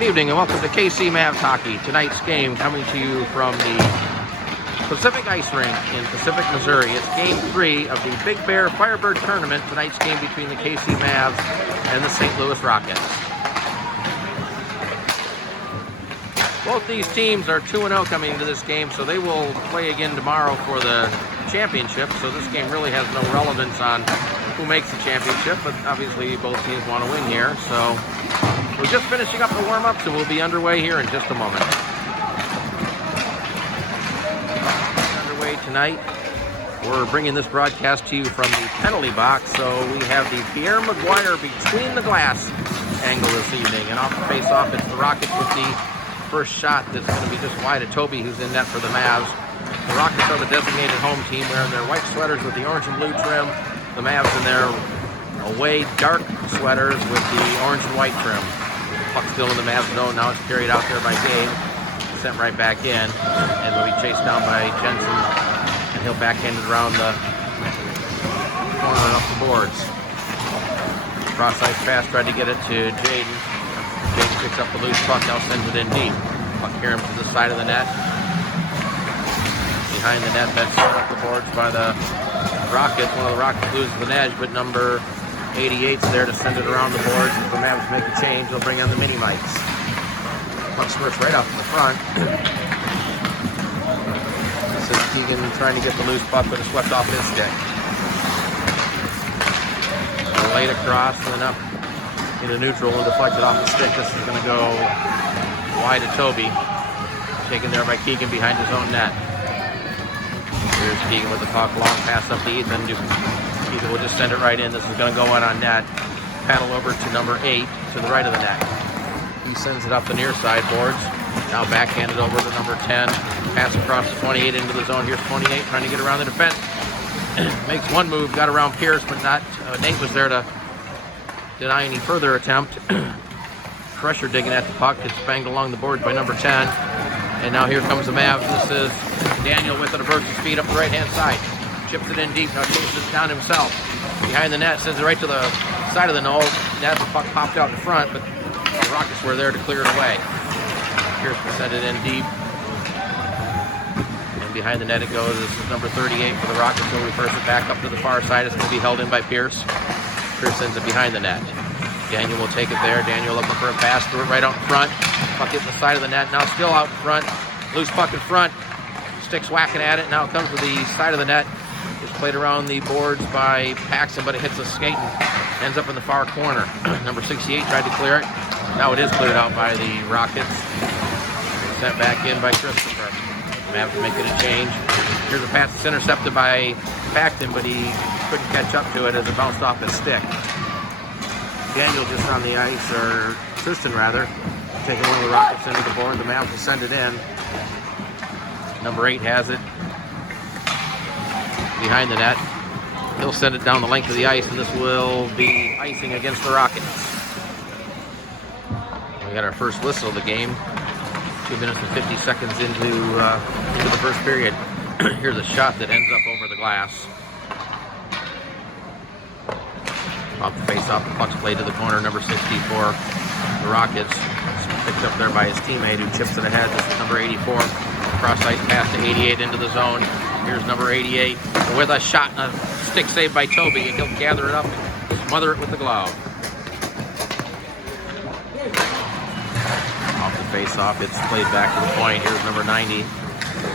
Good evening and welcome to KC Mavs Hockey. Tonight's game coming to you from the Pacific Ice Rink in Pacific, Missouri. It's Game 3 of the Big Bear Firebird Tournament. Tonight's game between the KC Mavs and the St. Louis Rockets. Both these teams are 2-0 coming into this game, so they will play again tomorrow for the championship. So this game really has no relevance on who makes the championship, but obviously both teams want to win here. So we're just finishing up the warm-ups and we'll be underway here in just a moment. Underway tonight, we're bringing this broadcast to you from the penalty box. So we have the Pierre Maguire between the glass angle this evening. And off the face-off, it's the Rockets with the first shot that's going to be just wide of Toby, who's in net for the Mavs. The Rockets are the designated home team wearing their white sweaters with the orange and blue trim. The Mavs in their away dark sweaters with the orange and white trim. Puck still in the Mavs zone. Now it's carried out there by Gabe. Sent right back in. And will be chased down by Jensen. And he'll backhand it around the corner and up the boards. Cross-ice pass, tried to get it to Jaden. Jaden picks up the loose puck. Now sends it in deep. Puck here to the side of the net. Behind the net, that's up the boards by the Rockets. One of the Rockets loses the edge, but number 88's there to send it around the boards. If the Mavs make a change, they'll bring on the mini mics. Puck squirts right out to the front. This is Keegan trying to get the loose puck, but it's swept off his stick. Laid across and then up into neutral and deflected off the stick. This is going to go wide of Toby. Taken there by Keegan behind his own net. Here's Keegan with the puck, long pass up to Ethan. Ethan will just send it right in. This is going to go on net. Paddle over to number 8 to the right of the net. He sends it up the near side boards. Now backhanded over to number 10. Pass across the 28 into the zone. Here's 28 trying to get around the defense. Makes one move, got around Pierce, but not. Nate was there to deny any further attempt. Crusher digging at the puck. It's banged along the board by number 10. And now here comes the Mavs. This is Daniel with it, averts his feet up the right-hand side. Chips it in deep, now chases it down himself. Behind the net, sends it right to the side of the null. Net, the puck popped out in front, but the Rockets were there to clear it away. Pierce will send it in deep. And behind the net it goes. This is number 38 for the Rockets. He'll reverse it back up to the far side. It's going to be held in by Pierce. Pierce sends it behind the net. Daniel will take it there. Daniel looking for a pass through it right out in front. Puck hits the side of the net. Now still out in front. Loose puck in front. Sticks whacking at it. Now it comes to the side of the net. It's played around the boards by Paxton, but it hits a skate and ends up in the far corner. Number 68 tried to clear it. Now it is cleared out by the Rockets. Sent back in by Christopher. Mavs making a change. Here's a pass that's intercepted by Paxton, but he couldn't catch up to it as it bounced off his stick. Daniel just on the ice, or Tristan rather, taking one of the Rockets into the board. The Mavs will send it in. Number 8 has it behind the net. He'll send it down the length of the ice, and this will be icing against the Rockets. We got our first whistle of the game. 2 minutes and 50 seconds into the first period. Here's a shot that ends up over the glass. Off the face-off, the puck's played to the corner. Number 60 for the Rockets. It's picked up there by his teammate who chips it ahead. This is number 84. Cross-ice pass to 88 into the zone. Here's number 88 with a shot and a stick saved by Toby, and he'll gather it up and smother it with the glove. Off the face-off, it's played back to the point. Here's number 90.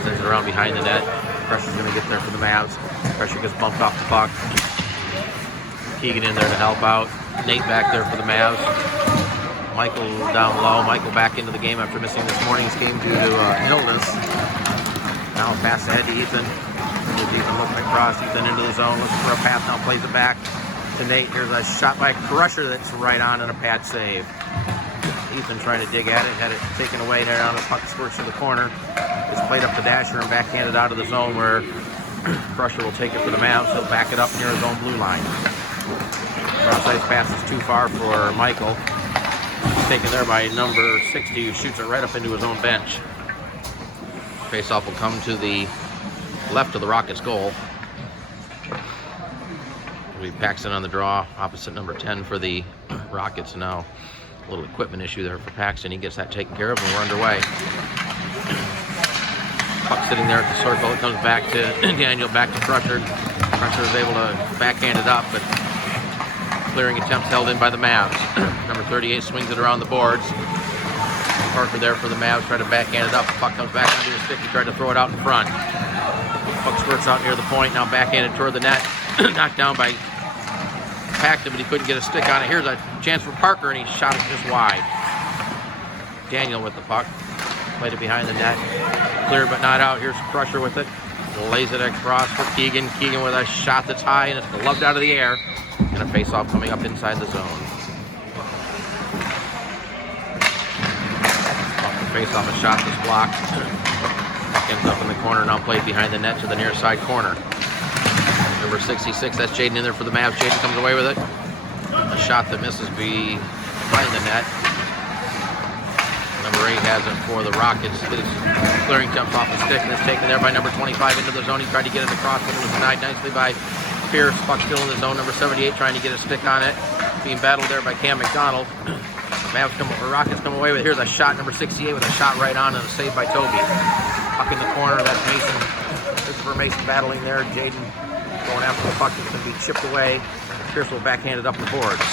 Sends it around behind the net. Pressure's going to get there for the Mavs. Pressure gets bumped off the puck. Keegan in there to help out. Nate back there for the Mavs. Michael down low. Michael back into the game after missing this morning's game due to illness. Now a pass ahead to Ethan. Ethan looking across. Ethan into the zone. Looking for a pass. Now plays it back to Nate. Here's a shot by Crusher that's right on and a pad save. Ethan trying to dig at it. Had it taken away there on the puck squirts to the corner. It's played up to Dasher and backhanded out of the zone where Crusher will take it for the Mavs. He'll back it up near his own blue line. Cross-ice pass is too far for Michael. It's taken there by number 60, who shoots it right up into his own bench. Face-off will come to the left of the Rockets' goal. It'll be Paxton on the draw, opposite number 10 for the Rockets now. A little equipment issue there for Paxton. He gets that taken care of, and we're underway. Puck sitting there at the circle. It comes back to Daniel, back to Crusher. Crusher is able to backhand it up, but clearing attempts held in by the Mavs. Number 38 swings it around the boards. Parker there for the Mavs, trying to backhand it up. Puck comes back onto his stick. He tried to throw it out in front. Puck squirts out near the point. Now backhanded toward the net. Knocked down by Paxton, but he couldn't get a stick on it. Here's a chance for Parker, and he shot it just wide. Daniel with the puck. Played it behind the net. Cleared but not out. Here's Crusher with it. Lays it across for Keegan. Keegan with a shot that's high, and it's gloved out of the air. And a face-off coming up inside the zone. Off the face-off, a shot that's blocked. Ends up in the corner, now played behind the net to the near side corner. Number 66, that's Jaden in there for the Mavs. Jaden comes away with it. A shot that misses behind the net. Number 8 has it for the Rockets. His clearing jumps off the stick and is taken there by number 25 into the zone. He tried to get it across, but it was denied nicely by Pierce. Puck still in the zone. Number 78 trying to get a stick on it. Being battled there by Cam McDonald. Rockets come away with it. Here's a shot. Number 68 with a shot right on and a save by Toby. Puck in the corner. That's Mason. Christopher Mason battling there. Jaden going after the puck. It's going to be chipped away. Pierce will backhand it up the boards.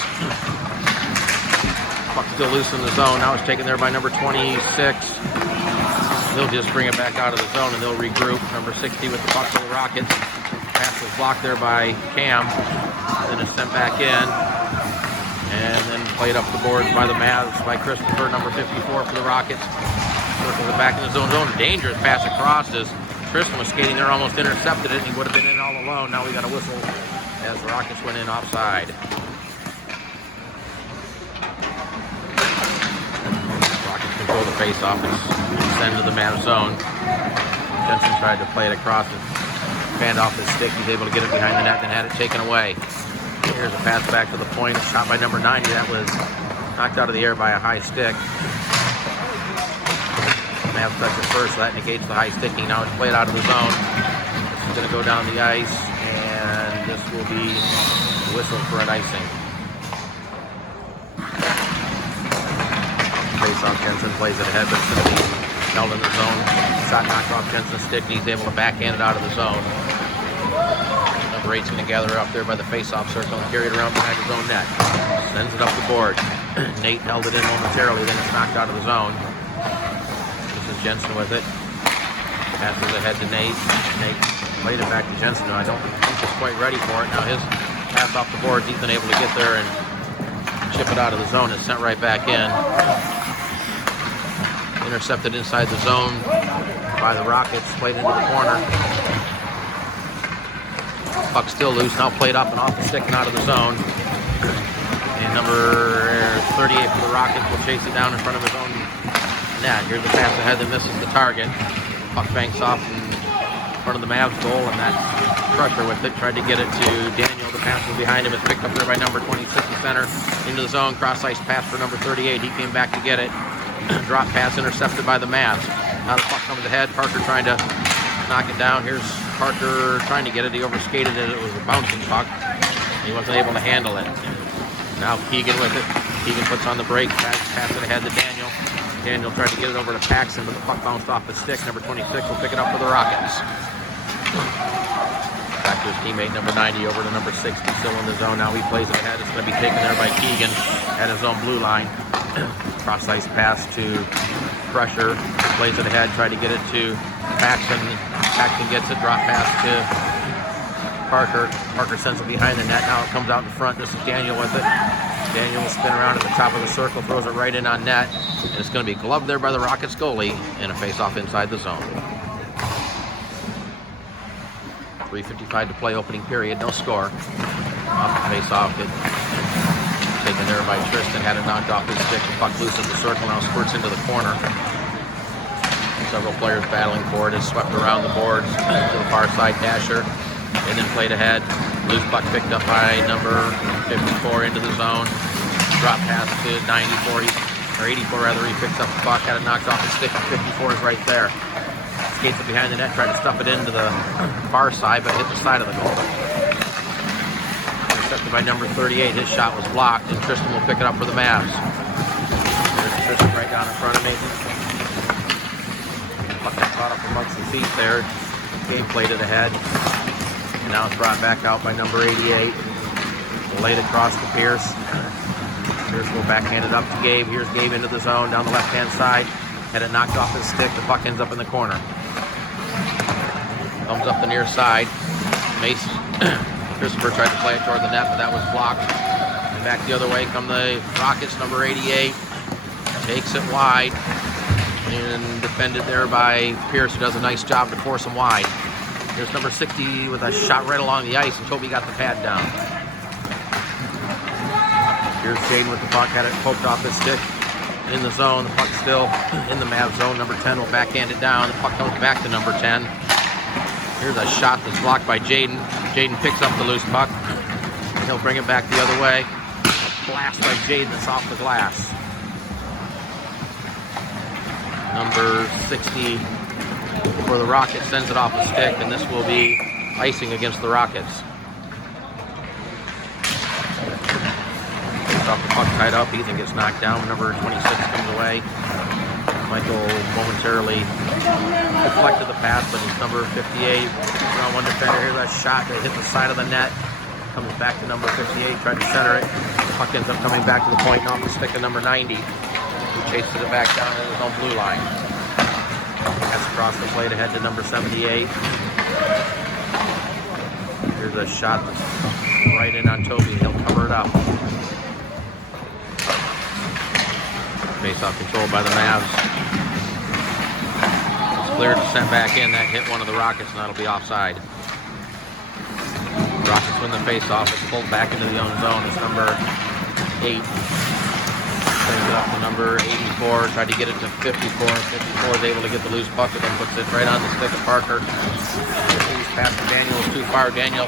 Puck still loose in the zone. Now it's taken there by number 26. They'll just bring it back out of the zone and they'll regroup. Number 60 with the puck for the Rockets. Pass was blocked there by Cam. Then it's sent back in. And then played up the boards by the Mavs by Christopher, number 54 for the Rockets. Circles it back in the zone. A dangerous pass across as Tristan was skating there, almost intercepted it, and he would have been in all alone. Now we got a whistle as the Rockets went in offside. Rockets control the face-off and send to the Mavs zone. Jensen tried to play it across and fanned off his stick. He's able to get it behind the net and had it taken away. Here's a pass back to the point. Shot by number 90. That was knocked out of the air by a high stick. Mavs touch it first, so that negates the high sticking. Now it's played out of the zone. This is going to go down the ice, and this will be whistled for an icing. Face-off, Jensen plays it ahead, but it's going to be held in the zone. Shot knocked off Jensen's stick, and he's able to backhand it out of the zone. Number 8's going to gather up there by the face-off circle and carry it around behind his own net. Sends it up the board. Nate held it in momentarily, then it's knocked out of the zone. This is Jensen with it. Passes ahead to Nate. Nate played it back to Jensen, who I don't think is quite ready for it. Now his pass off the boards, he's been able to get there and chip it out of the zone. It's sent right back in. Intercepted inside the zone by the Rockets. Played into the corner. Puck still loose, now played up and off the stick and out of the zone. And number 38 for the Rockets will chase it down in front of his own net. Here's the pass ahead that misses the target. Puck banks off in front of the Mavs goal, and that's Crusher with it. Tried to get it to Daniel. The pass was behind him. It's picked up there by number 26, the center. Into the zone, cross-ice pass for number 38. He came back to get it. Drop pass intercepted by the Mavs. Now the puck comes ahead. Parker trying to knock it down. Here's Parker trying to get it. He overskated it. It was a bouncing puck. He wasn't able to handle it. Now Keegan with it. Keegan puts on the brake. Pass it ahead to Daniel. Daniel tried to get it over to Paxton, but the puck bounced off the stick. Number 26 will pick it up for the Rockets. Back to his teammate, number 90, over to number 60, still in the zone. Now he plays it ahead. It's going to be taken there by Keegan at his own blue line. Cross-ice pass to Crusher. Plays it ahead, tried to get it to Paxton. Paxton gets it, drop pass to Parker. Parker sends it behind the net. Now it comes out in front. This is Daniel with it. Daniel will spin around at the top of the circle, throws it right in on net. And it's going to be gloved there by the Rockets goalie and a face-off inside the zone. 3:55 to play, opening period, no score. Off the face-off, it taken there by Tristan, had it knocked off his stick. The puck loose at the circle, now squirts into the corner. Several players battling for it. It's swept around the boards to the far side. Dasher, and then played ahead. Loose puck picked up by number 54 into the zone. Drop pass to 94, or 84 rather. He picks up the puck, had it knocked off his stick. 54 is right there. Skates it behind the net, tried to stuff it into the far side, but hit the side of the goal. Intercepted by number 38. His shot was blocked, and Tristan will pick it up for the Mavs. down in front of me. Puck got caught up amongst the feet there. Game played it ahead. And now it's brought back out by number 88. Laid across to Pierce. Pierce will backhand it up to Gabe. Here's Gabe into the zone down the left-hand side. Had it knocked off his stick. The puck ends up in the corner. Comes up the near side. Mace Christopher tried to play it toward the net, but that was blocked. And back the other way come the Rockets, number 88. Takes it wide. And defended there by Pierce, who does a nice job to force him wide. Here's number 60 with a shot right along the ice, and Toby got the pad down. Here's Jaden with the puck, had it poked off his stick in the zone. The puck still in the Mavs zone. Number 10 will backhand it down. The puck comes back to number 10. Here's a shot that's blocked by Jaden. Jaden picks up the loose puck. He'll bring it back the other way. A blast by Jaden that's off the glass. Number 60 for the Rockets sends it off the stick, and this will be icing against the Rockets. Off the puck tied up. Ethan gets knocked down. Number 26 comes away. Michael momentarily deflected the pass, but it's number 58. Around one defender. Here's that shot that hit the side of the net. Comes back to number 58. Tried to center it. The puck ends up coming back to the point and off the stick of number 90. Who chases it back down to his own blue line. That's across the plate ahead to number 78. Here's a shot that's right in on Toby. He'll cover it up. Face-off controlled by the Mavs. It's cleared to send back in. That hit one of the Rockets, and that'll be offside. Rockets win the face-off. It's pulled back into the own zone. It's number 8. Brings it up to number 84. Tried to get it to 54. 54 is able to get the loose puck, and then puts it right on the stick of Parker. He's pass to Daniel. It's too far. Daniel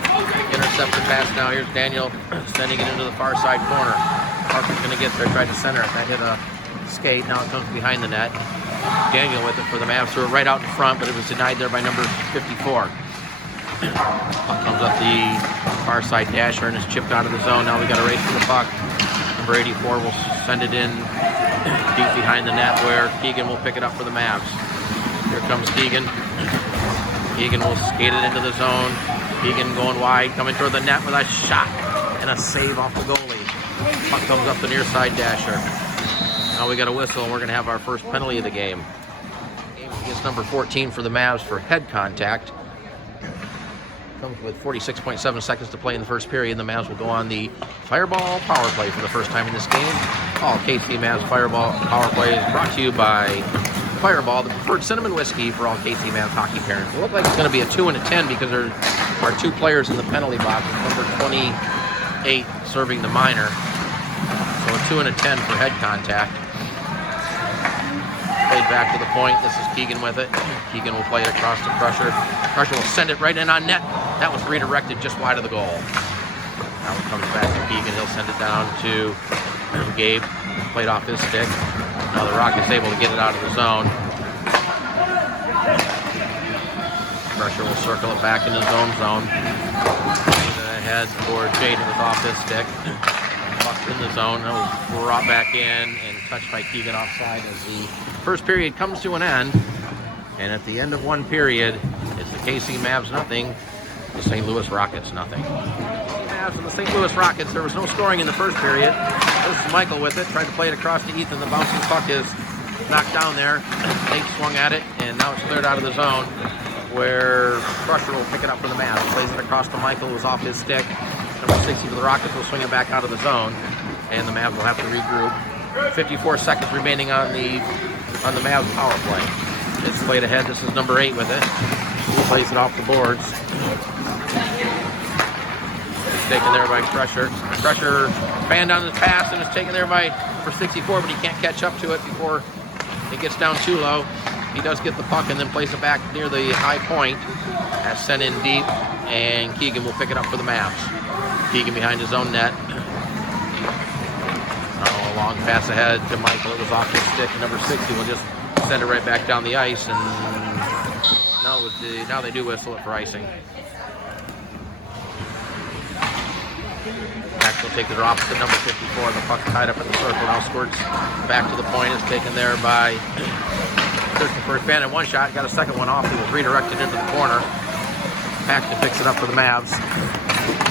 intercepts the pass now. Here's Daniel sending it into the far side corner. Parker's going to get there. Tried to center it. That hit a skate. Now it comes behind the net. Daniel with it for the Mavs. Threw it right out in front, but it was denied there by number 54. Puck comes up the far side dasher and is chipped out of the zone. Now we got a race for the puck. Number 84 will send it in deep behind the net where Keegan will pick it up for the Mavs. Here comes Keegan. Keegan will skate it into the zone. Keegan going wide, coming toward the net with a shot and a save off the goalie. Puck comes up the near side dasher. Now we got a whistle, and we're going to have our first penalty of the game. Game against number 14 for the Mavs for head contact. Comes with 46.7 seconds to play in the first period. The Mavs will go on the Fireball power play for the first time in this game. All KC Mavs Fireball power play is brought to you by Fireball, the preferred cinnamon whiskey for all KC Mavs hockey parents. It looks like it's going to be a 2 and a 10 because there are 2 players in the penalty box. Number 28 serving the minor. So a 2 and a 10 for head contact. Played back to the point. This is Keegan with it. Keegan will play it across to Crusher. Crusher will send it right in on net. That was redirected just wide of the goal. Now it comes back to Keegan. He'll send it down to Gabe. Played off his stick. Now the Rockets able to get it out of the zone. Crusher will circle it back into his own zone. Ahead for Jaden with off his stick. In the zone. That was brought back in and touched by Keegan offside as the first period comes to an end. And at the end of one period, it's the KC Mavs nothing, the St. Louis Rockets nothing. Mavs and the St. Louis Rockets, there was no scoring in the first period. This is Michael with it, tried to play it across to Ethan. The bouncing puck is knocked down there. Nate swung at it, and now it's cleared out of the zone where Crusher will pick it up for the Mavs. Plays it across to Michael, who's off his stick. Number 60 for the Rockets will swing it back out of the zone, and the Mavs will have to regroup. 54 seconds remaining on the Mavs power play. It's played ahead. This is number 8 with it. He plays it off the boards. It's taken there by Crusher. Crusher banned on his pass and is taken there by number 64, but he can't catch up to it before it gets down too low. He does get the puck and then plays it back near the high point. That's sent in deep, and Keegan will pick it up for the Mavs. Keegan behind his own net. A long pass ahead to Michael. It was off his stick. Number 60 will just send it right back down the ice. And now they do whistle it for icing. Max will take the draw opposite number 54. The puck tied up in the circle. Now squirts back to the point. Is taken there by Christopher. Banded one shot. Got a second one off. He was redirected into the corner. Paxton picks it up for the Mavs.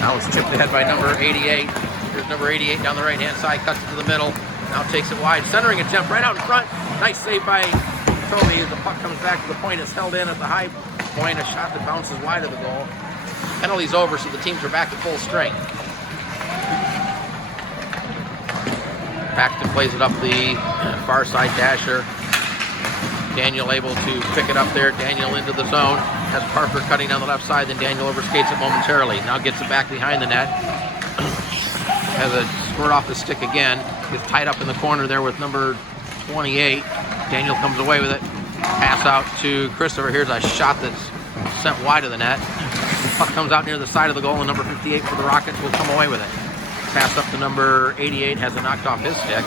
Now it's chipped ahead by number 88. Here's number 88 down the right-hand side. Cuts it to the middle. Now takes it wide. Centering attempt right out in front. Nice save by Toby as the puck comes back to the point. It's held in at the high point. A shot that bounces wide of the goal. Penalty's over, so the teams are back at full strength. Paxton plays it up the far side dasher. Daniel able to pick it up there. Daniel into the zone. Has Parker cutting down the left side. Then Daniel overskates it momentarily. Now gets it back behind the net. Has a squirt off the stick again. Gets tied up in the corner there with number 28. Daniel comes away with it. Pass out to Christopher. Here's a shot that's sent wide of the net. The puck comes out near the side of the goal, and number 58 for the Rockets will come away with it. Pass up to number 88. Has it knocked off his stick.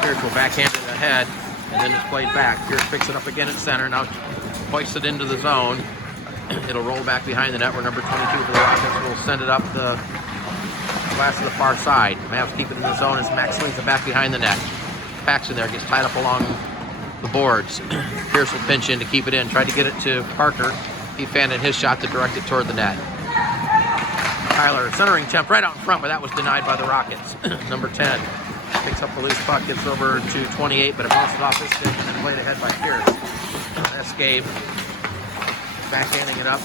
Pierce will backhand it ahead, and then it's played back. Pierce picks it up again at center. Now hoists it into the zone. It'll roll back behind the net where number 22 for the Rockets will send it up the glass to the far side. Mavs keep it in the zone as Max swings it back behind the net. Paxton there gets tied up along the boards. Pierce will pinch in to keep it in. Tried to get it to Parker. He fanned his shot to direct it toward the net. Tyler centering attempt right out in front, but that was denied by the Rockets. Number 10 picks up the loose puck, gets over to 28, but it bounces off his stick and then played ahead by Pierce. That's Gabe backhanding it up.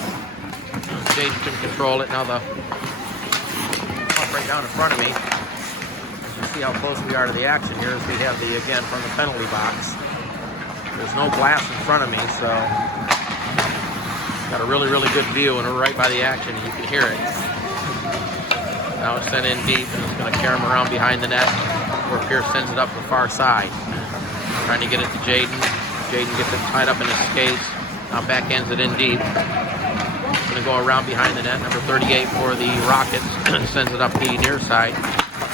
Jaden can control it. Now the puck right down in front of me. You see how close we are to the action here as we have the, again, from the penalty box. There's no glass in front of me, so got a really, really good view, and we're right by the action, and you can hear it. Now it's sent in deep, and it's going to carry him around behind the net, where Pierce sends it up the far side. Trying to get it to Jaden. Jaden gets it tied up in his skates. Now backhands it in deep. Going to go around behind the net. Number 38 for the Rockets sends it up the near side.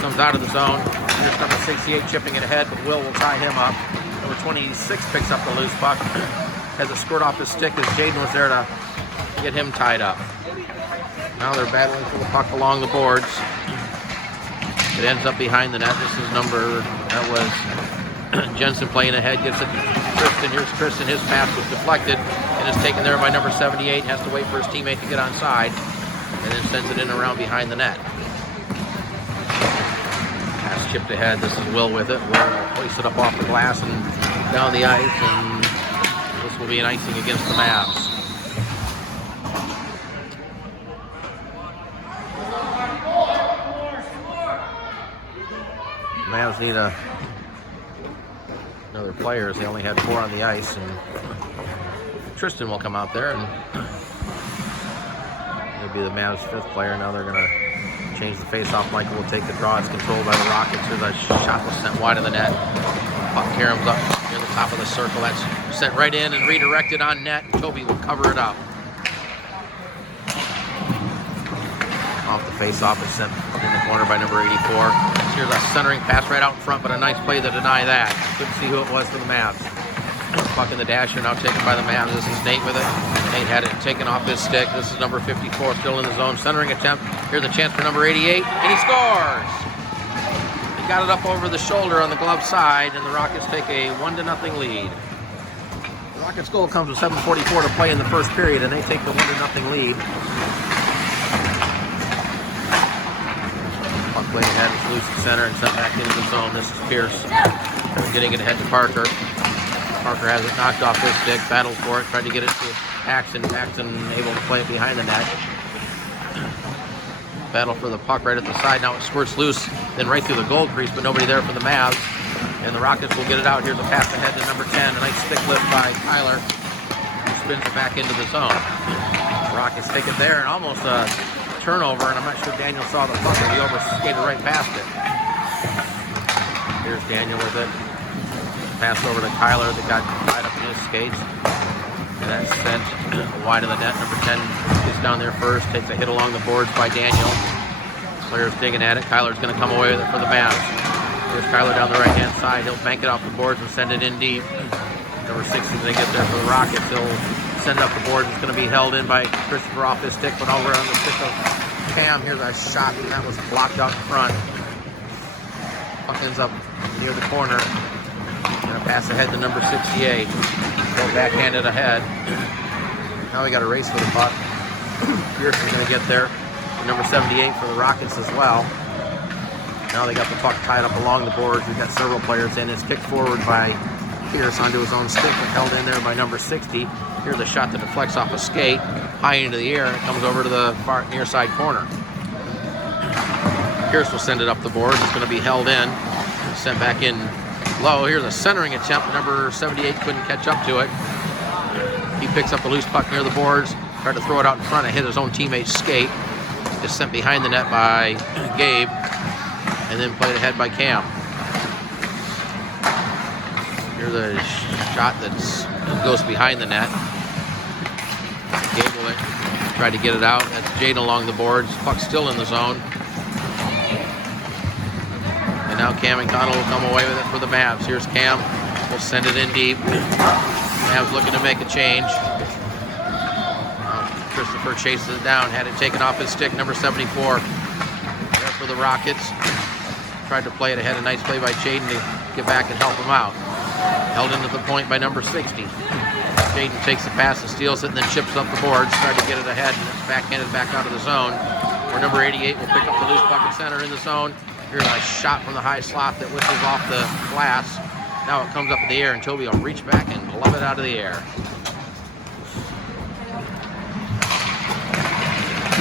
Comes out of the zone. Here's number 68 chipping it ahead, but Will tie him up. Number 26 picks up the loose puck. Has it squirt off his stick as Jaden was there to get him tied up. Now they're battling for the puck along the boards. It ends up behind the net. This is number, that was Jensen playing ahead. Gets it to Tristan. Here's Tristan. His pass was deflected and is taken there by number 78. Has to wait for his teammate to get on side and then sends it in around behind the net. Pass chipped ahead. This is Will with it. Will hoists it up off the glass and down the ice, and this will be an icing against the Mavs. Mavs need another player as they only had 4 on the ice, and Tristan will come out there, and he'll be the Mavs' 5th player. Now they're going to change the face-off. Michael will take the draw. It's controlled by the Rockets. Here's a shot was sent wide of the net. Puck caroms up near the top of the circle. That's sent right in and redirected on net. Toby will cover it up. Off the face-off, it's sent in the corner by number 84. Here's a centering pass right out in front, but a nice play to deny that. Couldn't see who it was for the Mavs. Puck in the dasher, now taken by the Mavs. This is Nate with it. Nate had it taken off his stick. This is number 54, still in the zone. Centering attempt. Here's a chance for number 88, and he scores! He got it up over the shoulder on the glove side, and the Rockets take a 1-0 lead. The Rockets' goal comes with 7:44 to play in the first period, and they take the 1-0 lead. Puck played ahead, it's loose at center and sent back into the zone. This is Pierce getting it ahead to Parker. Parker has it knocked off his stick, battled for it, tried to get it to Paxton. Paxton able to play it behind the net. Battle for the puck right at the side. Now it squirts loose, then right through the goal crease, but nobody there for the Mavs. And the Rockets will get it out. Here's a pass ahead to number 10. A nice stick lift by Tyler. Spins it back into the zone. The Rockets take it there, and almost a turnover, and I'm not sure Daniel saw the puck, but he overskated right past it. Here's Daniel with it. Pass over to Tyler that got tied up in his skates. And that's sent wide of the net. Number 10 gets down there first, takes a hit along the boards by Daniel. Players digging at it. Kyler's going to come away with it for the Mavs. Here's Kyler down the right-hand side. He'll bank it off the boards and send it in deep. Number 6 is going to get there for the Rockets. He'll send it up the boards. It's going to be held in by Christopher off his stick, but over on the stick of Cam, here's a shot, and that was blocked out front. Puck ends up near the corner. Gonna pass ahead to number 68. Go backhanded ahead. Now we got a race for the puck. Pierce is gonna get there. Number 78 for the Rockets as well. Now they got the puck tied up along the boards. We've got several players in. It's kicked forward by Pierce onto his own stick and held in there by number 60. Here's a shot that deflects off a skate high into the air and it comes over to the far near side corner. Pierce will send it up the boards. It's going to be held in, sent back in low. Here's a centering attempt. Number 78 couldn't catch up to it. He picks up the loose puck near the boards, tried to throw it out in front and hit his own teammate's skate. Just sent behind the net by Gabe and then played ahead by Cam. Here's a shot that goes behind the net. Gabe will try to get it out. That's Jaden along the boards. Puck still in the zone. And now Cam and Connell will come away with it for the Mavs. Here's Cam. We'll send it in deep. Mavs looking to make a change. Christopher chases it down. Had it taken off his stick. Number 74. There for the Rockets. Tried to play it ahead. A nice play by Jaden to get back and help him out. Held into the point by number 60. Jaden takes the pass and steals it and then chips up the boards. Tried to get it ahead and it's backhanded back out of the zone. Where number 88 will pick up the loose puck and center in the zone. Here's a shot from the high slot that whistles off the glass. Now it comes up in the air and Toby will reach back and glove it out of the air.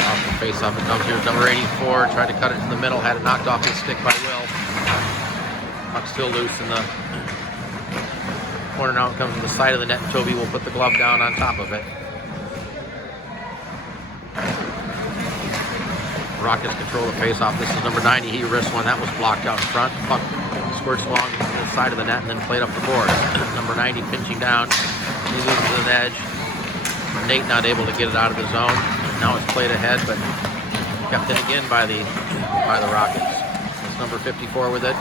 Off the face-off it comes. Here's number 84. Tried to cut it to the middle. Had it knocked off his stick by Will. Puck still loose in the corner. Now it comes to the side of the net and Toby will put the glove down on top of it. Rockets control the face-off. This is number 90. He wrists one. That was blocked out in front. Puck squirts along to the side of the net and then played up the board. Number 90 pinching down. He loses an edge. Nate not able to get it out of the zone. Now it's played ahead, but kept in again by the Rockets. It's number 54 with it.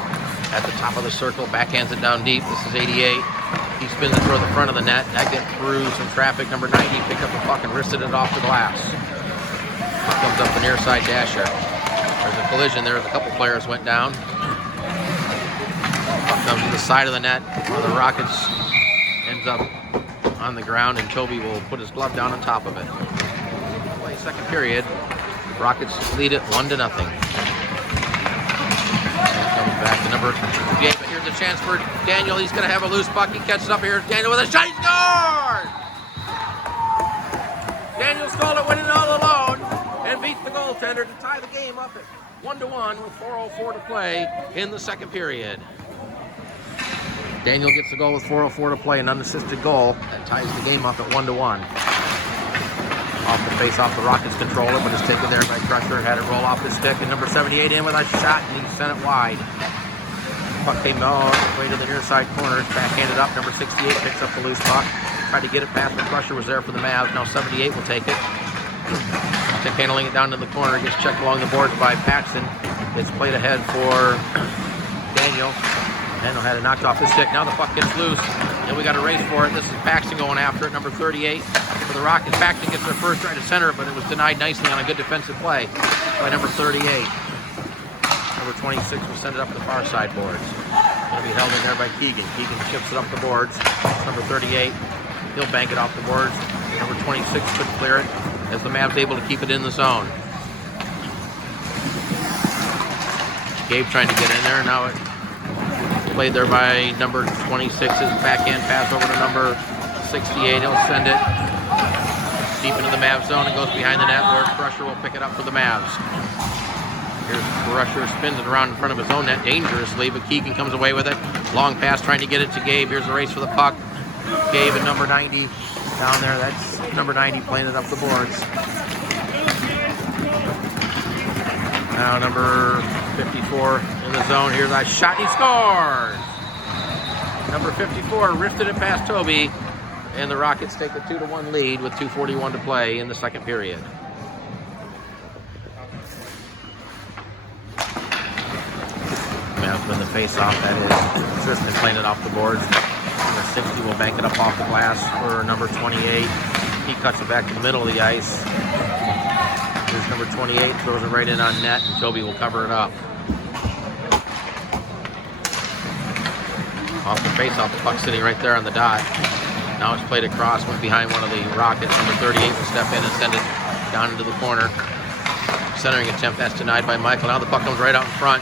At the top of the circle, backhands it down deep. This is 88. He spins it toward the front of the net. That gets through some traffic. Number 90 picked up the puck and wristed it off the glass. Puck comes up the near side dasher. There's a collision there. A couple players went down. Puck comes to the side of the net where the Rockets ends up on the ground and Toby will put his glove down on top of it. Play second period. Rockets lead it 1-0. Comes back to number 58, but here's a chance for Daniel. He's going to have a loose puck. He catches up here. Daniel with a shot. He scores! Daniel scored it winning all alone and beats the goaltender to tie the game up at 1-1 with 4:04 to play in the second period. Daniel gets the goal with 4:04 to play, an unassisted goal that ties the game up at 1-1. Off the face-off, the Rockets control it, but it's taken there by Crusher. Had it roll off his stick, and number 78 in with a shot, and he sent it wide. Puck came all the way to the near side corner. It's backhanded up. Number 68 picks up the loose puck. Tried to get it past, but Crusher was there for the Mavs. Now 78 will take it. Handling it down to the corner. Gets checked along the boards by Paxton. It's played ahead for Daniel. Daniel had it knocked off his stick. Now the puck gets loose, and we got a race for it. This is Paxton going after it. Number 38 for the Rockets. Paxton gets their first try to center it, but it was denied nicely on a good defensive play by number 38. Number 26 will send it up the far side boards. Going to be held in there by Keegan. Keegan chips it up the boards. Number 38. He'll bank it off the boards. Number 26 could clear it as the Mavs able to keep it in the zone. Gabe trying to get in there. Now it played there by number 26's backhand pass over to number 68. He'll send it deep into the Mavs zone and goes behind the net where Crusher will pick it up for the Mavs. Here's Crusher, spins it around in front of his own net dangerously, but Keegan comes away with it. Long pass trying to get it to Gabe. Here's the race for the puck. Gabe and number 90 down there. That's number 90 playing it up the boards. Now number 54 in the zone. Here's a shot. He scores! Number 54 wristed it past Toby, and the Rockets take a 2-1 lead with 2:41 to play in the second period. Mavs win the face-off. That is Tristan playing it off the boards. Number 60 will bank it up off the glass for number 28. He cuts it back to the middle of the ice. Here's number 28, throws it right in on net, and Toby will cover it up. Off the face-off, the puck sitting right there on the dot. Now it's played across, went behind one of the Rockets. Number 38 will step in and send it down into the corner. Centering attempt, that's denied by Michael. Now the puck comes right out in front.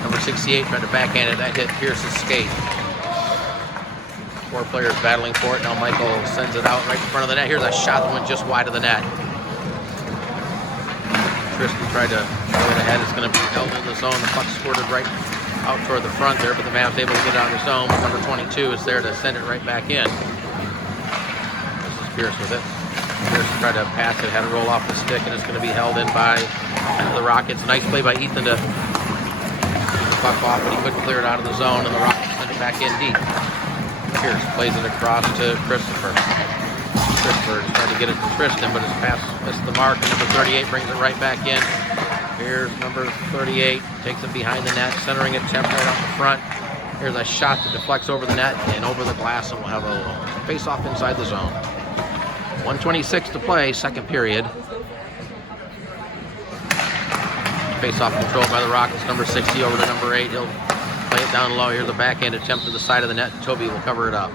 Number 68 tried to backhand it. That hit Pierce's skate. 4 players battling for it. Now Michael sends it out right in front of the net. Here's a shot that went just wide of the net. Tristan tried to throw it ahead. It's going to be held in the zone. The puck squirted right out toward the front there, but the Mavs able to get it out of the zone. Number 22 is there to send it right back in. This is Pierce with it. Pierce tried to pass it, had to roll off the stick, and it's going to be held in by the Rockets. Nice play by Ethan to get the puck off, but he couldn't clear it out of the zone, and the Rockets send it back in deep. Pierce plays it across to Christopher. Christopher is trying to get it to Tristan, but his pass missed the mark, and number 38 brings it right back in. Here's number 38, takes it behind the net, centering attempt right out in front. Here's a shot that deflects over the net and over the glass, and we'll have a face-off inside the zone. 1:26 to play, second period. Face-off controlled by the Rockets, number 60 over to number 8. He'll play it down low. Here's a backhand attempt to the side of the net. Toby will cover it up.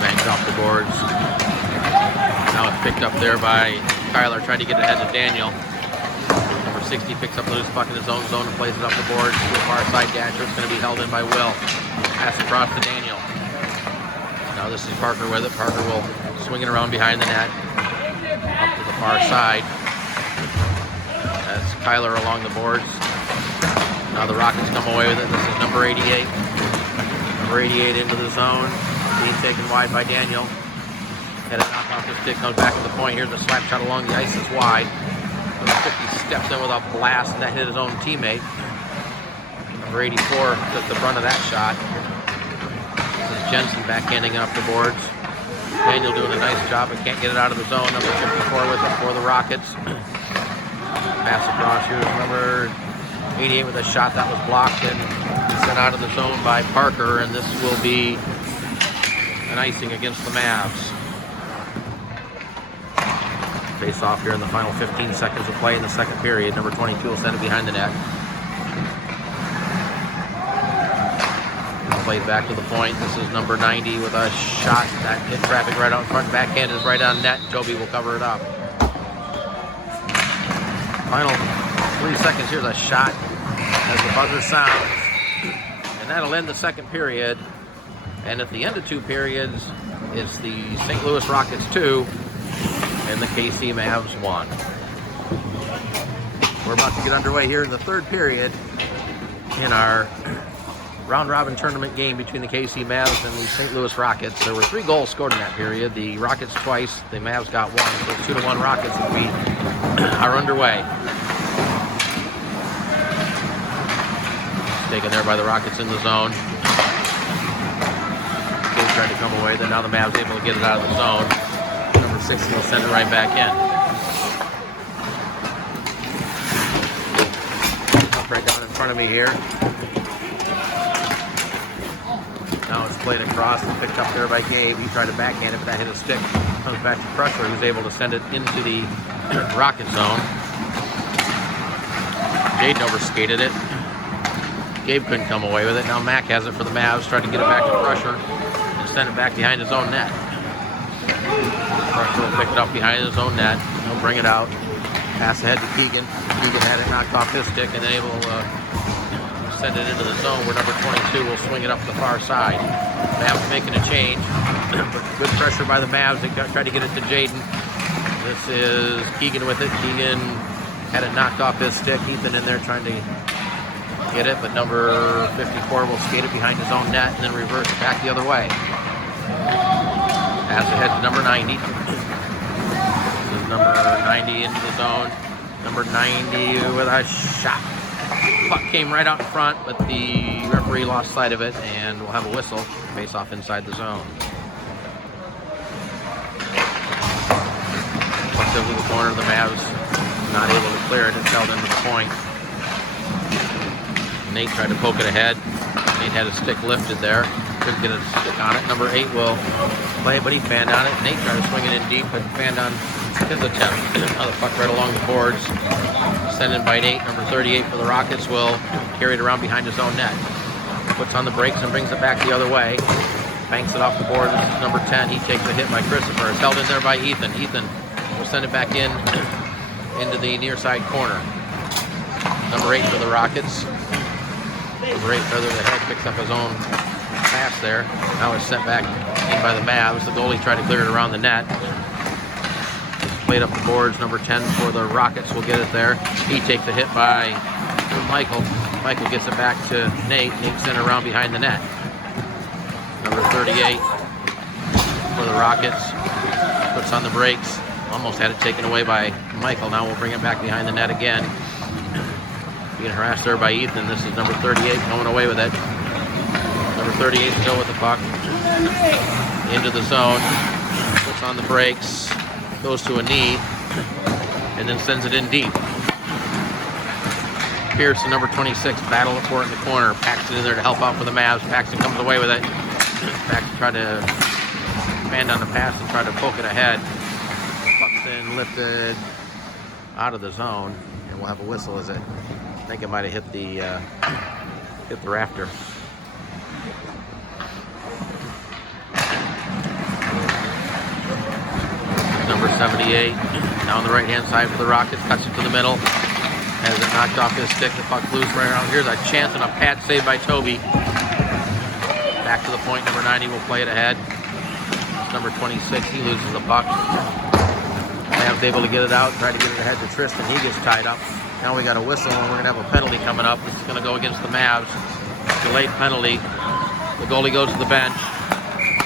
Banked off the boards. Now it's picked up there by Kyler, trying to get it ahead to Daniel. Number 60 picks up the loose puck in his own zone and plays it off the boards to a far side dasher. It's going to be held in by Will. Pass across to Daniel. Now this is Parker with it. Parker will swing it around behind the net. Up to the far side. That's Kyler along the boards. Now the Rockets come away with it. This is number 88. Number 88 into the zone. Being taken wide by Daniel. Had a knock off the stick, comes back to the point. Here's a slap shot along the ice. It's wide. Number 50 steps in with a blast, and that hit his own teammate. Number 84 took the brunt of that shot. This is Jensen backhanding off the boards. Daniel doing a nice job, but can't get it out of the zone. Number 54 with it for the Rockets. Pass across. Here's number 88 with a shot that was blocked and sent out of the zone by Parker, and this will be an icing against the Mavs. Face off here in the final 15 seconds of play in the second period. Number 22 will send it behind the net. Played back to the point. This is number 90 with a shot that hit traffic right out in front. Backhand is right on net. Toby will cover it up. Final 3 seconds. Here's a shot as the buzzer sounds. And that'll end the second period. And at the end of 2 periods, it's the St. Louis Rockets 2 and the KC Mavs 1. We're about to get underway here in the third period in our round-robin tournament game between the KC Mavs and the St. Louis Rockets. There were 3 goals scored in that period. The Rockets twice, the Mavs got 1. So 2-1 Rockets, and we are underway. Taken there by the Rockets in the zone. Gabe tried to come away, then now the Mavs able to get it out of the zone. Number 60 will send it right back in. Up right down in front of me here. Now it's played across and picked up there by Gabe. He tried to backhand it, but that hit a stick. Comes back to Crusher, who's able to send it into the Rocket zone. Jaden overskated it. Gabe couldn't come away with it. Now Mack has it for the Mavs, trying to get it back to Crusher and send it back behind his own net. Crusher will pick it up behind his own net. He'll bring it out. Pass ahead to Keegan. Keegan had it knocked off his stick and then able to send it into the zone where number 22 will swing it up the far side. Mavs making a change. Good pressure by the Mavs. They tried to get it to Jaden. This is Keegan with it. Keegan had it knocked off his stick. Ethan in there trying to get it, but number 54 will skate it behind his own net and then reverse it back the other way. Pass ahead to number 90. This is number 90 into the zone. Number 90 with a shot. Puck came right out in front, but the referee lost sight of it, and we'll have a whistle. Face off inside the zone. Puck's over the corner. The Mavs not able to clear it. It's held into the point. Nate tried to poke it ahead. Nate had his stick lifted there. Couldn't get a stick on it. Number 8 will play it, but he fanned on it. Nate tried to swing it in deep, but fanned on his attempt. Now the puck right along the boards. Sent in by Nate. Number 38 for the Rockets will carry it around behind his own net. Puts on the brakes and brings it back the other way. Banks it off the board. This is number 10. He takes a hit by Christopher. It's held in there by Ethan. Ethan will send it back in into the near side corner. Number 8 for the Rockets. Number 8 feather the head, picks up his own pass there. Now it's sent back in by the Mavs. The goalie tried to clear it around the net. Played up the boards. Number 10 for the Rockets will get it there. He takes a hit by Michael. Michael gets it back to Nate. Nate sent it around behind the net. Number 38 for the Rockets puts on the brakes. Almost had it taken away by Michael. Now we'll bring it back behind the net again. Being harassed there by Ethan. This is number 38 going away with it. Number 38 still with the puck. Into the zone. Puts on the brakes. Goes to a knee. And then sends it in deep. Pierce, the number 26, battle for it in the corner. Paxton in there to help out for the Mavs. Paxton comes away with it. Paxton tried to band on the pass and tried to poke it ahead. Puck's then lifted out of the zone. And we'll have a whistle as it, I think it might have hit the rafter. Number 78, now on the right-hand side for the Rockets, cuts it to the middle. Has it knocked off his stick, the puck loose right around. Here's a chance and a pad save by Toby. Back to the point, number 90 will play it ahead. It's number 26, he loses the puck. Mavs able to get it out, try to get it ahead to Tristan. He gets tied up. Now we got a whistle and we're going to have a penalty coming up. This is going to go against the Mavs. Delayed penalty. The goalie goes to the bench.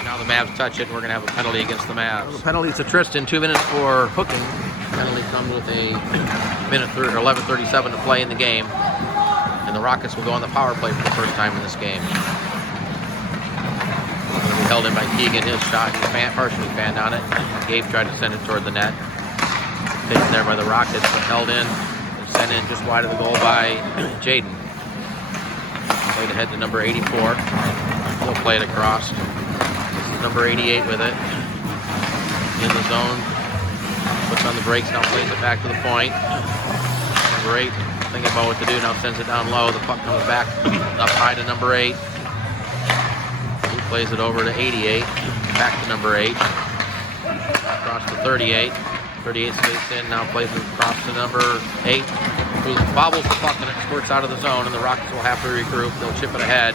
Now the Mavs touch it and we're going to have a penalty against the Mavs. The penalty to Tristan, 2 minutes for hooking. Penalty comes with a minute 11:37 to play in the game. And the Rockets will go on the power play for the first time in this game. Going to be held in by Keegan. His shot, he partially fanned on it. Gabe tried to send it toward the net. Taken there by the Rockets, but held in. Sent in just wide of the goal by Jaden. Played ahead to number 84. He'll play it across. This is number 88 with it. In the zone. Puts on the brakes, now plays it back to the point. Number 8, thinking about what to do, now sends it down low. The puck comes back up high to number 8. He plays it over to 88. Back to number 8. Across to 38. 38 stays in, now plays it across to number 8. Who bobbles the puck and it squirts out of the zone, and the Rockets will have to regroup. They'll chip it ahead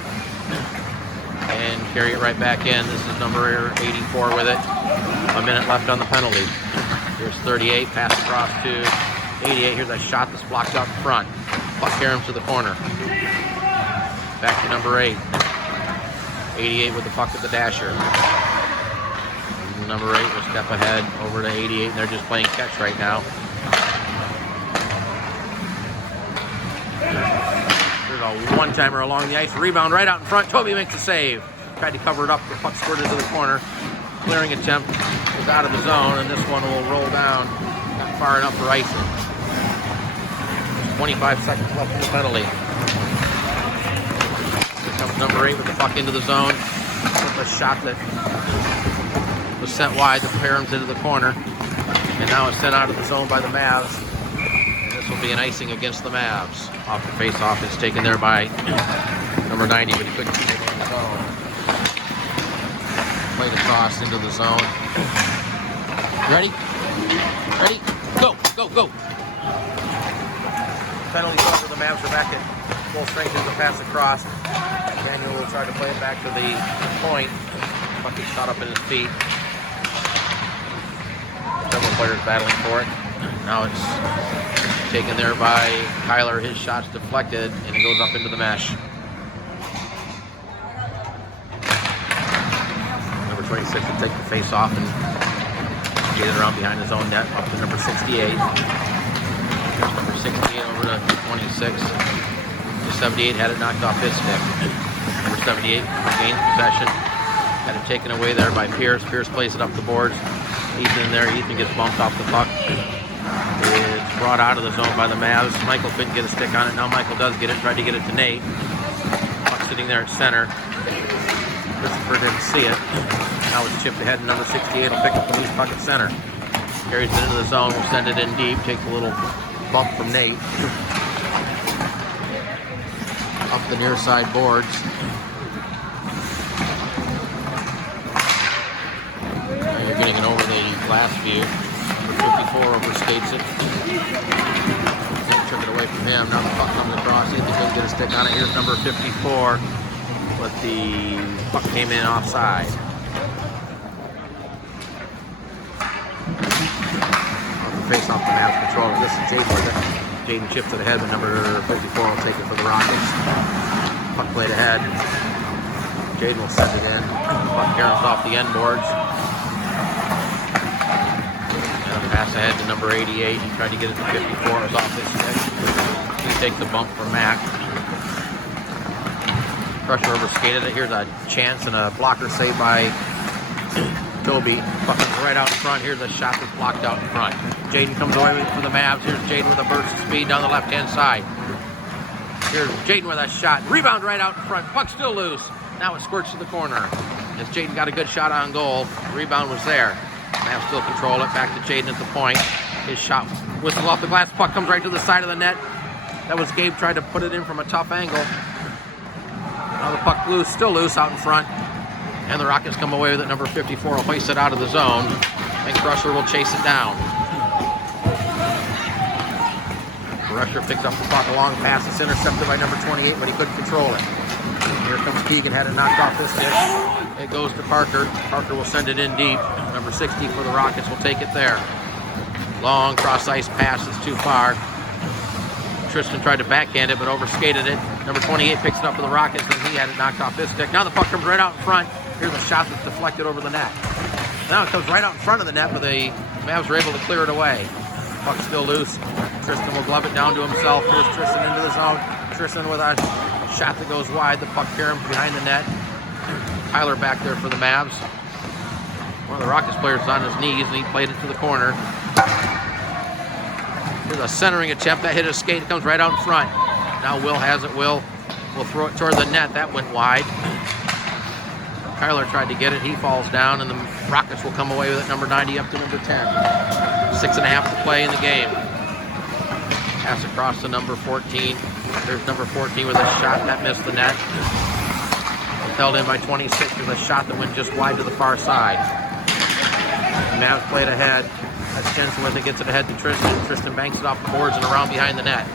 and carry it right back in. This is number 84 with it. A minute left on the penalty. Here's 38, pass across to 88. Here's a shot that's blocked out in front. Puck carries him to the corner. Back to number 8. 88 with the puck at the dasher. Number 8 will step ahead over to 88, and they're just playing catch right now. There's a one-timer along the ice. Rebound right out in front. Toby makes a save. Tried to cover it up. The puck squirted to the corner. Clearing attempt was out of the zone, and this one will roll down. Not far enough for icing. 25 seconds left in the penalty. Here comes number 8 with the puck into the zone. With a shot that was sent wide to Params into the corner. And now it's sent out of the zone by the Mavs. And this will be an icing against the Mavs. Off the face-off, it's taken there by number 90, but he couldn't get it in the zone. Played across into the zone. Ready? Ready? Go, go, go. Penalty over. The Mavs are back at full strength as the pass across. Daniel will try to play it back to the point. Puck is shot up in his feet. Several players battling for it. Now it's taken there by Kyler. His shot's deflected and it goes up into the mesh. Number 26 will take the face off and get it around behind his own net up to number 68. Number 68 over to 26. Number 78 had it knocked off his stick. Number 78 regains possession. Had it taken away there by Pierce. Pierce plays it up the boards. Ethan in there. Ethan gets bumped off the puck. It's brought out of the zone by the Mavs. Michael couldn't get a stick on it. Now Michael does get it. Tried to get it to Nate. Puck sitting there at center. Christopher didn't see it. Now it's chipped ahead, and number 68 will pick up the loose puck at center. Carries it into the zone, will send it in deep, takes a little bump from Nate. Up the near side boards. Now you're getting it over the glass view. Number 54 overskates it. Took it away from him. Now the puck comes across. Ethan didn't get a stick on it. Here's number 54. But the puck came in offside. Face off the Mavs control. This is Jaden with it. Jaden chips it ahead, but number 54 will take it for the Rockets. Puck played ahead. Jaden will send it in. Puck caroms off the end boards. And a pass ahead to number 88. He tried to get it to 54. It was off his stick. He takes the bump from Mac. Crusher overskated it. Here's a chance and a blocker save by Toby. Fucking right out in front. Here's a shot that's blocked out in front. Jaden comes away for the Mavs. Here's Jaden with a burst of speed down the left-hand side. Here's Jaden with a shot. Rebound right out in front. Puck still loose. Now it squirts to the corner. As Jaden got a good shot on goal, the rebound was there. Mavs still control it. Back to Jaden at the point. His shot whistle off the glass. Puck comes right to the side of the net. That was Gabe tried to put it in from a tough angle. Now the puck loose, still loose out in front. And the Rockets come away with it. Number 54 will hoist it out of the zone. And Crusher will chase it down. Crusher picks up the puck, a long pass. It's intercepted by number 28, but he couldn't control it. Here comes Keegan, had it knocked off this stick. It goes to Parker. Parker will send it in deep. Number 60 for the Rockets will take it there. Long cross-ice pass is too far. Tristan tried to backhand it, but overskated it. Number 28 picks it up for the Rockets, and he had it knocked off his stick. Now the puck comes right out in front. Here's a shot that's deflected over the net. Now it comes right out in front of the net, but the Mavs are able to clear it away. Puck's still loose. Tristan will glove it down to himself. Here's Tristan into the zone. Tristan with a shot that goes wide. The puck caroms behind the net. Tyler back there for the Mavs. One of the Rockets players is on his knees, and he played it to the corner. Here's a centering attempt. That hit his skate. It comes right out in front. Now Will has it. Will throw it toward the net. That went wide. Tyler tried to get it. He falls down, and the Rockets will come away with it. Number 90 up to number 10. 6.5 to play in the game. Pass across to number 14. There's number 14 with a shot. That missed the net. Held in by 26 with a shot that went just wide to the far side. The Mavs played ahead. That's Jensen with it. Gets it ahead to Tristan. Tristan banks it off the boards and around behind the net.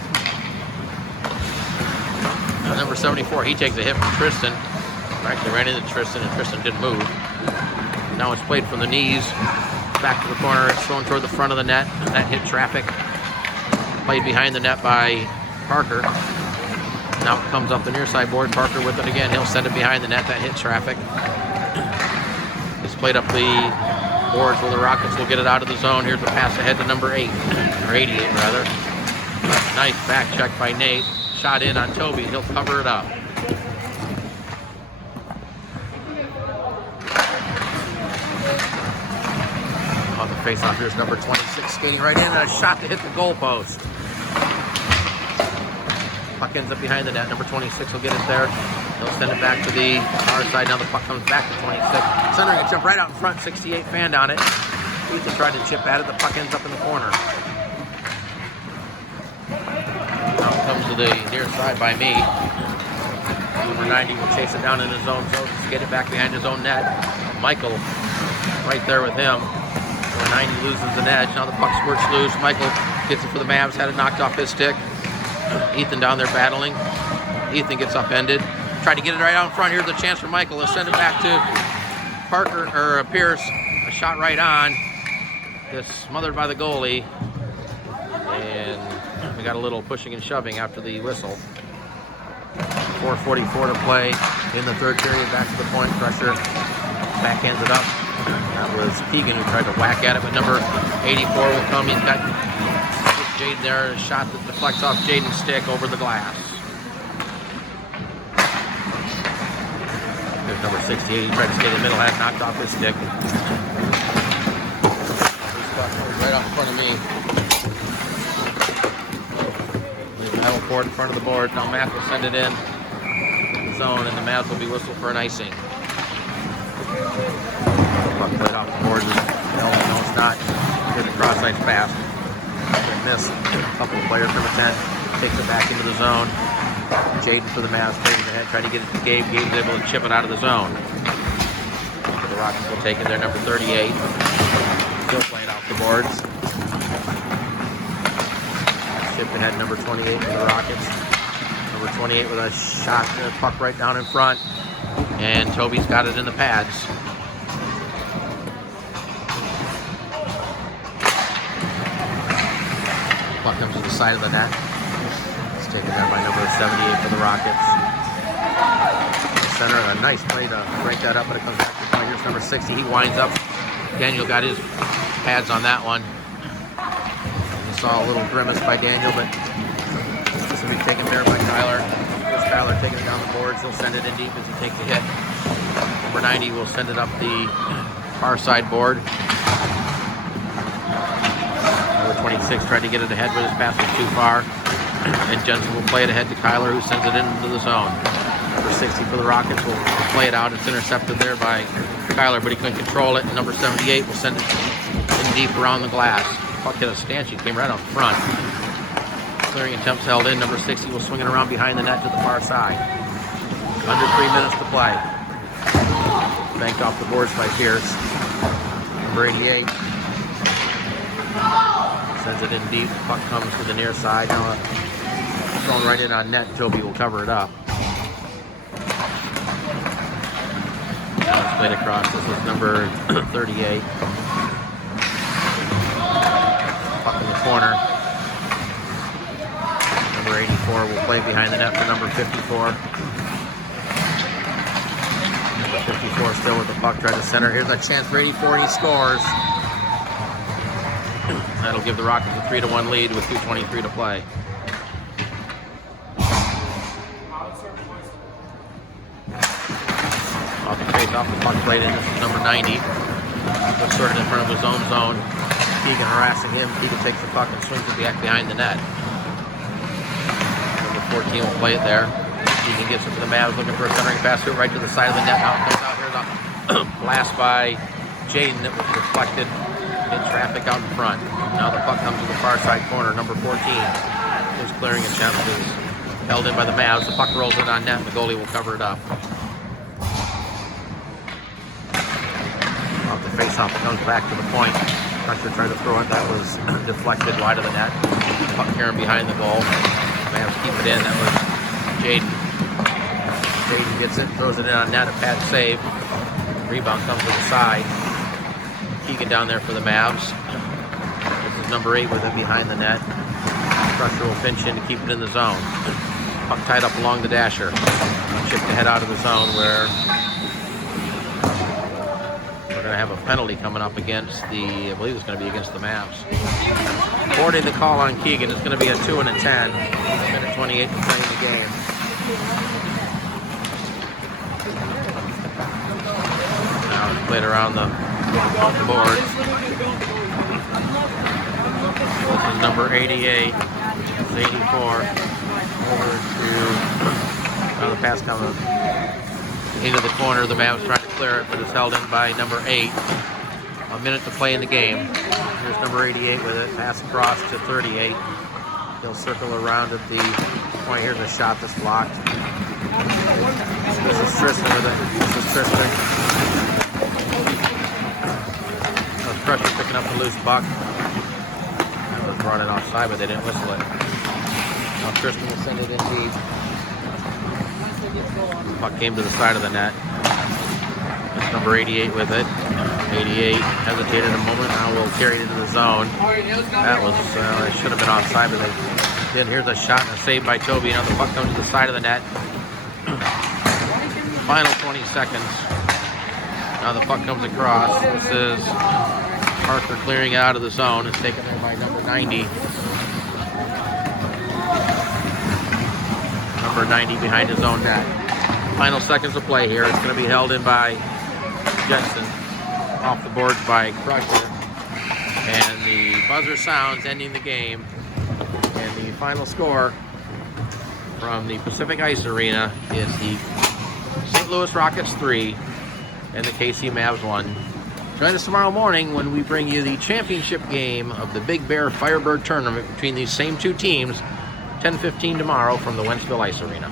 Number 74, he takes a hit from Tristan. Actually ran into Tristan, and Tristan didn't move. Now it's played from the knees. Back to the corner. It's thrown toward the front of the net. That hit traffic. Played behind the net by Parker. Now it comes up the near side board. Parker with it again. He'll send it behind the net. That hit traffic. It's played up the boards where the Rockets will get it out of the zone. Here's a pass ahead to number 8. Or 88, rather. Nice back check by Nate. Shot in on Toby. He'll cover it up. On the face-off, here's number 26 skating right in, and a shot to hit the goalpost. Puck ends up behind the net. Number 26 will get it there. He'll send it back to the far side. Now the puck comes back to 26. Centering a jump right out in front. 68 fanned on it. Ethan tried to chip at it. The puck ends up in the corner. Now it comes to the near side by me. Number 90 will chase it down in his own zone. Just get it back behind his own net. Michael right there with him. Number 90 loses the edge. Now the puck squirts loose. Michael gets it for the Mavs. Had it knocked off his stick. Ethan down there battling. Ethan gets upended. Tried to get it right out in front. Here's a chance for Michael. He'll send it back to Parker or Pierce. A shot right on. Just smothered by the goalie. And we got a little pushing and shoving after the whistle. 4:44 to play in the third period. Back to the point. Crusher backhands it up. That was Keegan who tried to whack at it, but number 84 will come. He's got Jaden there. A shot that deflects off Jaden's stick over the glass. There's number 68. He tried to skate in the middle, had knocked off his stick. Right off in front of me. Leave the metal cord in front of the board. Now Matt will send it in the zone, and the Mavs will be whistled for an icing. Puck played off the boards. No, it's not. Hit the cross ice fast. Miss. A couple of players, number 10 takes it back into the zone. Jaden for the Mavs, plays ahead, trying to get it to Gabe. Gabe's able to chip it out of the zone. The Rockets will take it there, number 38. Still playing off the boards. Chip ahead, number 28 for the Rockets. Number 28 with a shot, puck right down in front. And Toby's got it in the pads. Puck comes to the side of the net. It's taken there by number 78 for the Rockets. Center, a nice play to break that up, but it comes back to the point. Here's number 60. He winds up. Daniel got his pads on that one. We saw a little grimace by Daniel, but this will be taken there by Tyler. Here's Tyler taking it down the boards. He'll send it in deep as he takes the hit. Number 90 will send it up the far side board. 26 tried to get it ahead, but his pass was too far. And Jensen will play it ahead to Kyler, who sends it into the zone. Number 60 for the Rockets will play it out. It's intercepted there by Kyler, but he couldn't control it. And number 78 will send it in deep around the glass. Puck hit a stanchion, came right out front. Clearing attempts held in. Number 60 will swing it around behind the net to the far side. Under 3 minutes to play. Banked off the boards by Pierce. Number 88. Sends it in deep. Puck comes to the near side. Now thrown right in on net. Joby will cover it up. Now it's played across. This is number 38. Puck in the corner. Number 84 will play behind the net for number 54. Number 54 still with the puck. Try to center. Here's a chance for 84. He scores. That'll give the Rockets a 3-1 lead with 2:23 to play. Off the face, off the puck played in. This is number 90. Just sort of in front of his own zone. Keegan harassing him. Keegan takes the puck and swings it back behind the net. Number 14 will play it there. Keegan gets it to the Mavs, looking for a centering pass right to the side of the net. Now it comes out. Here's a blast by Jaden that was deflected. In traffic out in front. Now the puck comes to the far side corner. Number 14 is clearing a chance. Is held in by the Mavs. The puck rolls in on net and the goalie will cover it up. Off the face-off, it comes back to the point. Crusher tried to throw it. That was deflected wide of the net. Puck here behind the goal. Mavs keep it in. That was Jaden. Jaden gets it, throws it in on net. A pad save. Rebound comes to the side. Keegan down there for the Mavs. This is number 8 with it behind the net. Crusher will pinch in to keep it in the zone. Puck tied up along the dasher. Chipped the head out of the zone where we're going to have a penalty coming up against I believe it's going to be against the Mavs. According to the call on Keegan, it's going to be a 2 and a 10. 1:28 to play in the game. Now it's played around the board. This is number 88. It's 84. Over to the pass coming into the corner. The Mavs trying to clear it, but it's held in by number 8. A minute to play in the game. Here's number 88 with it. Pass across to 38. He'll circle around at the point. Here's a shot that's blocked. This is Tristan with it. This is Tristan. Crusher picking up the loose puck. That was brought in offside, but they didn't whistle it. Now Tristan will send it in deep. The puck came to the side of the net. It's number 88 with it. 88 hesitated a moment. Now we'll carry it into the zone. That was, it should have been offside, but they did. Here's a shot and a save by Toby. Now the puck comes to the side of the net. Final 20 seconds. Now the puck comes across. This is Parker clearing out of the zone. It's taken there by number 90. Number 90 behind his own net. Final seconds of play here. It's going to be held in by Jensen. Off the boards by Crusher. And the buzzer sounds, ending the game. And the final score from the Pacific Ice Arena is the St. Louis Rockets 3, and the KC Mavs won. Join us tomorrow morning when we bring you the championship game of the Big Bear Firebird tournament between these same two teams, 10:15 tomorrow from the Wentzville Ice Arena.